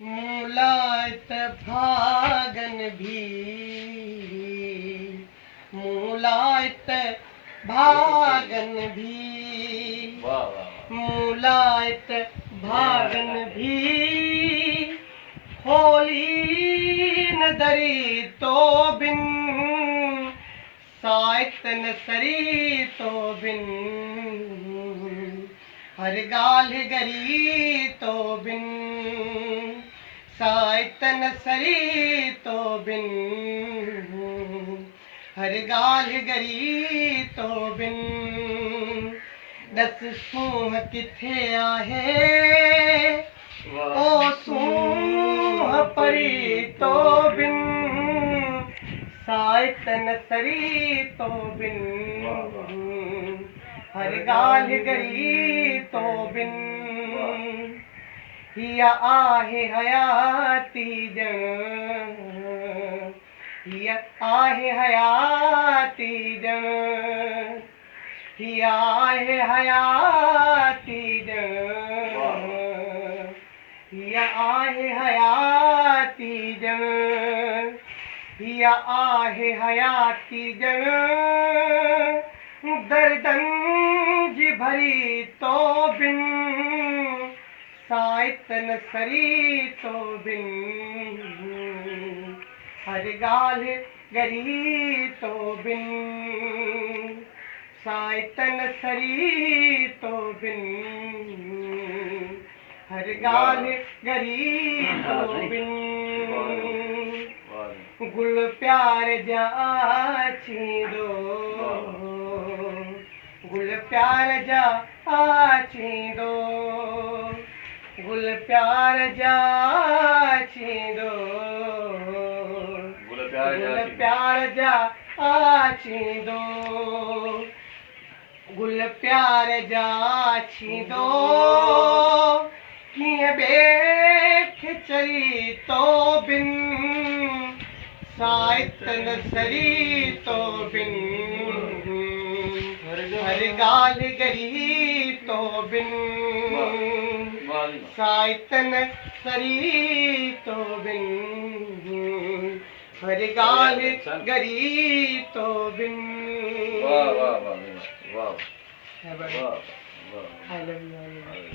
मूलाइत भागन भी, मूलाइत भागन भी, मूलाइत भागन भी, खोली न दरी तो बिन, साइत न सरी तो बिन, हर गाल गरी तो बिन, साइत न सरी तो बिन, हर गाल गरी तो बिन, दस सूंह किथे आहे ओ सूंह परी तो बिन, साइत न सरी तो बिन, हर गाल गरी तो बिन, हिया आहे हयाती जन, हिया आहे हयाती जन, हिया आहे हयाती जन, हिया आहे हयाती जन, हिया आहे हयाती जन, दर्दन जी भरी तो बिन, साइत न सरी तो बिन, हर गाल गरी तो बिन, साइत न सरी तो बिन, हर गाल गरी तो बिन, गुल प्यार जा छींदो, गुल प्यार जा छींदो, गुल प्यार जा छींदो, गुल प्यार जा छींदो, गुल प्यार जा छींदो, कीअं बेख चरी तो बिन, साइत न सरी तो बिन, हर गाल गरी तो बिन, साइत न सरी तो बिन, हर गाल गरी तो बिन। वाह वाह वाह वाह वाह वाह। I love you.